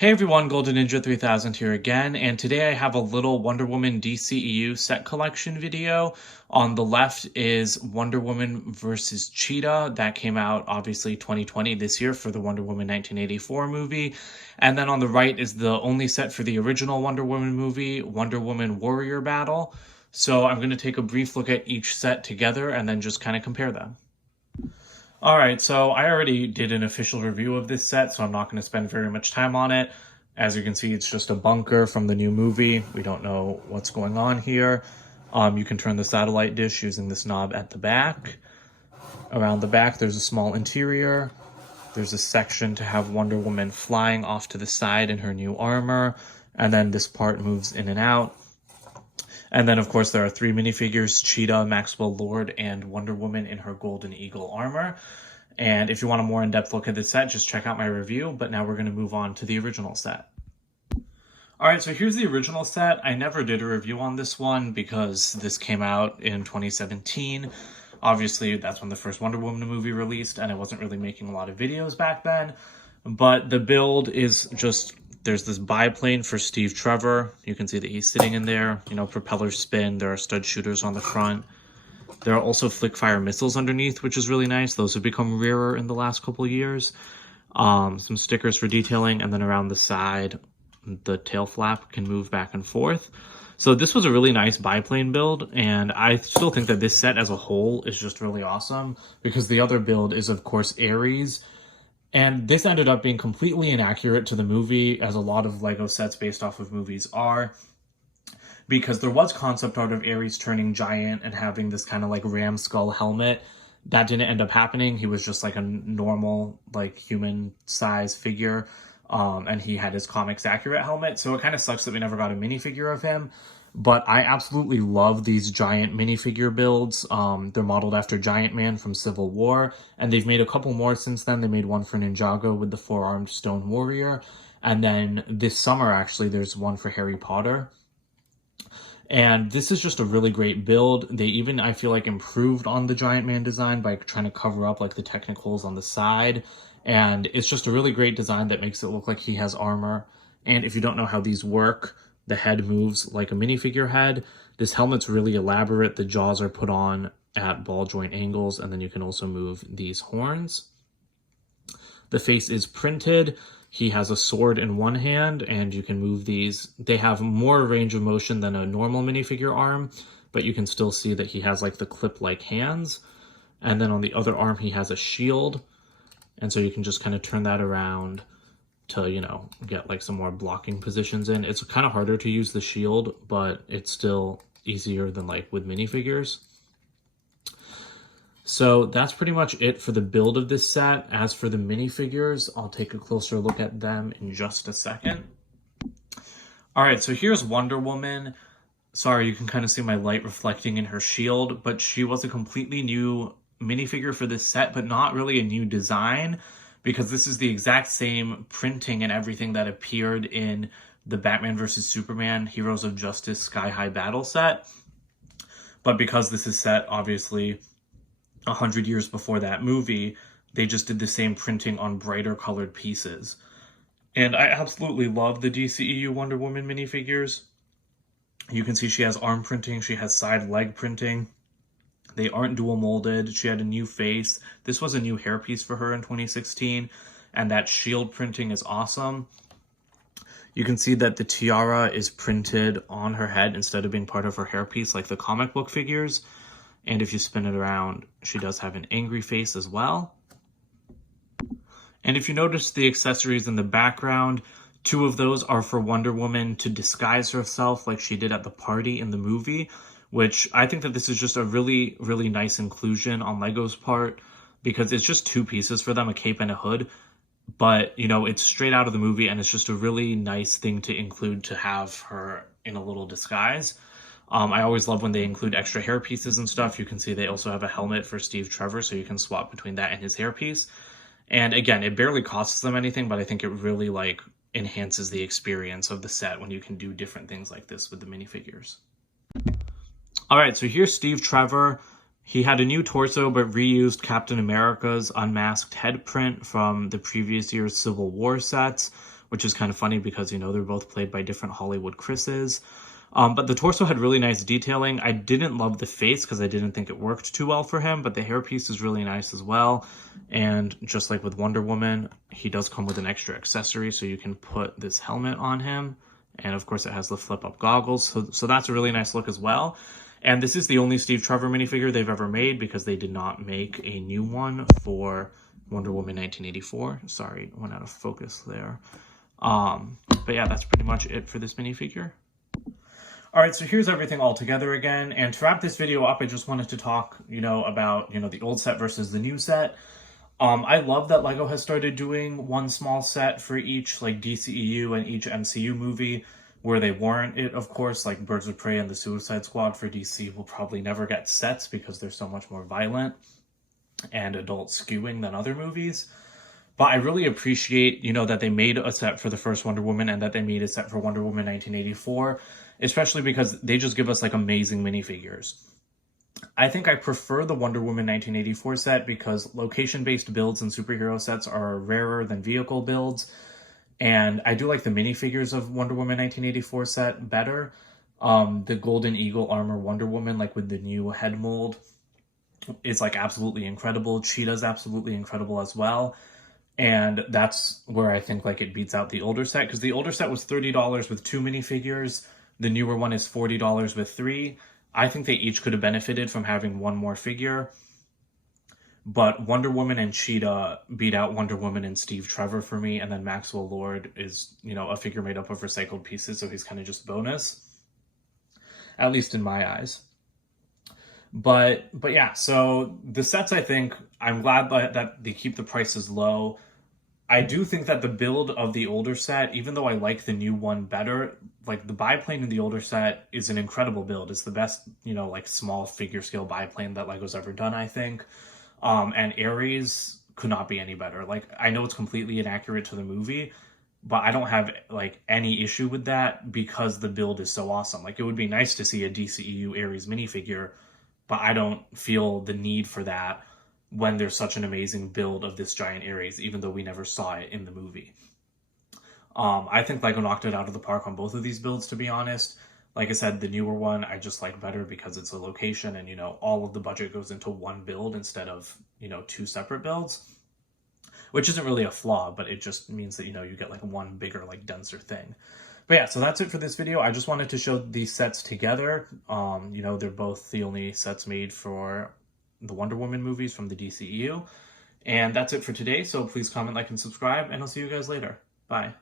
Hey everyone, Golden Ninja 3000 here again, and today I have a little Wonder Woman DCEU set collection video. On the left is Wonder Woman versus Cheetah. That came out obviously 2020 this year for the Wonder Woman 1984 movie. And then on the right is the only set for the original Wonder Woman movie, Wonder Woman Warrior Battle. So I'm going to take a brief look at each set together and then just kind of compare them. Alright, so I already did an official review of this set, so I'm not going to spend very much time on it. As you can see, it's just a bunker from the new movie. We don't know what's going on here. You can turn the satellite dish using this knob at the back. Around the back, there's a small interior. There's a section to have Wonder Woman flying off to the side in her new armor. And then this part moves in and out. And then, of course, there are three minifigures, Cheetah, Maxwell Lord, and Wonder Woman in her Golden Eagle armor. And if you want a more in-depth look at this set, just check out my review. But now we're going to move on to the original set. Alright, so here's the original set. I never did a review on this one because this came out in 2017. Obviously, that's when the first Wonder Woman movie released, and I wasn't really making a lot of videos back then. But the build is just... There's this biplane for Steve Trevor. You can see that he's sitting in there. You know, propellers spin. There are stud shooters on the front. There are also flick-fire missiles underneath, which is really nice. Those have become rarer in the last couple of years. Some stickers for detailing, and then around the side, the tail flap can move back and forth. So this was a really nice biplane build, and I still think that this set as a whole is just really awesome, because the other build is, of course, Ares. And this ended up being completely inaccurate to the movie, as a lot of LEGO sets based off of movies are, because there was concept art of Ares turning giant and having this kind of like ram skull helmet. That didn't end up happening. He was just like a normal, like human size figure, and he had his comics accurate helmet. So it kind of sucks that we never got a minifigure of him. But I absolutely love these giant minifigure builds. They're modeled after Giant Man from Civil War, and they've made a couple more since then. They made one for Ninjago with the four-armed stone warrior, and then this summer, actually, there's one for Harry Potter. And this is just a really great build. They even, I feel like, improved on the Giant Man design by trying to cover up like the technicals on the side. And it's just a really great design that makes it look like he has armor. And if you don't know how these work, the head moves like a minifigure head. This helmet's really elaborate. The jaws are put on at ball joint angles, and then you can also move these horns. The face is printed. He has a sword in one hand, and you can move these. They have more range of motion than a normal minifigure arm, but you can still see that he has like the clip-like hands. And then on the other arm, he has a shield. And so you can just kind of turn that around to, you know, get like some more blocking positions in. It's kind of harder to use the shield, but it's still easier than like with minifigures. So that's pretty much it for the build of this set. As for the minifigures, I'll take a closer look at them in just a second. All right, so here's Wonder Woman. Sorry, you can kind of see my light reflecting in her shield, but she was a completely new minifigure for this set, but not really a new design, because this is the exact same printing and everything that appeared in the Batman vs. Superman Heroes of Justice Sky High Battle set. But because this is set, obviously, 100 years before that movie, they just did the same printing on brighter colored pieces. And I absolutely love the DCEU Wonder Woman minifigures. You can see she has arm printing, she has side leg printing. They aren't dual molded. She had a new face. This was a new hairpiece for her in 2016, and that shield printing is awesome. You can see that the tiara is printed on her head instead of being part of her hairpiece like the comic book figures. And if you spin it around, she does have an angry face as well. And if you notice the accessories in the background, two of those are for Wonder Woman to disguise herself like she did at the party in the movie, which I think that this is just a really, really nice inclusion on LEGO's part, because it's just two pieces for them, a cape and a hood. But, you know, it's straight out of the movie, and it's just a really nice thing to include, to have her in a little disguise. I always love when they include extra hair pieces and stuff. You can see they also have a helmet for Steve Trevor, so you can swap between that and his hairpiece. And again, it barely costs them anything, but I think it really, like, enhances the experience of the set when you can do different things like this with the minifigures. All right, so here's Steve Trevor. He had a new torso, but reused Captain America's unmasked head print from the previous year's Civil War sets, which is kind of funny because, you know, they're both played by different Hollywood Chris's. But the torso had really nice detailing. I didn't love the face because I didn't think it worked too well for him, but the hairpiece is really nice as well. And just like with Wonder Woman, he does come with an extra accessory, so you can put this helmet on him. And of course it has the flip-up goggles, so that's a really nice look as well. And this is the only Steve Trevor minifigure they've ever made because they did not make a new one for Wonder Woman 1984. Sorry, went out of focus there. But yeah, that's pretty much it for this minifigure. All right, so here's everything all together again. And to wrap this video up, I just wanted to talk, you know, about, you know, the old set versus the new set. I love that LEGO has started doing one small set for each, like, DCEU and each MCU movie, where they warrant it, of course. Like, Birds of Prey and the Suicide Squad for DC will probably never get sets because they're so much more violent and adult skewing than other movies. But I really appreciate, you know, that they made a set for the first Wonder Woman and that they made a set for Wonder Woman 1984, especially because they just give us, like, amazing minifigures. I think I prefer the Wonder Woman 1984 set because location-based builds and superhero sets are rarer than vehicle builds. And I do like the minifigures of Wonder Woman 1984 set better. The Golden Eagle armor Wonder Woman, like with the new head mold, is like absolutely incredible. Cheetah's absolutely incredible as well. And that's where I think like it beats out the older set, because the older set was $30 with 2 minifigures. The newer one is $40 with 3. I think they each could have benefited from having one more figure. But Wonder Woman and Cheetah beat out Wonder Woman and Steve Trevor for me. And then Maxwell Lord is, you know, a figure made up of recycled pieces, so he's kind of just bonus. At least in my eyes. But yeah, so the sets, I think, I'm glad that they keep the prices low. I do think that the build of the older set, even though I like the new one better, like the biplane in the older set is an incredible build. It's the best, you know, like small figure scale biplane that LEGO's ever done, I think. And Ares could not be any better. Like, I know it's completely inaccurate to the movie, but I don't have like any issue with that because the build is so awesome. Like, it would be nice to see a DCEU Ares minifigure, but I don't feel the need for that when there's such an amazing build of this giant Ares, even though we never saw it in the movie. I think LEGO knocked it out of the park on both of these builds, to be honest. Like I said, the newer one I just like better because it's a location and, you know, all of the budget goes into one build instead of, you know, 2 separate builds, which isn't really a flaw, but it just means that, you know, you get like one bigger, like denser thing. But yeah, so that's it for this video. I just wanted to show these sets together. You know, they're both the only sets made for the Wonder Woman movies from the DCEU. And that's it for today. So please comment, like, and subscribe, and I'll see you guys later. Bye.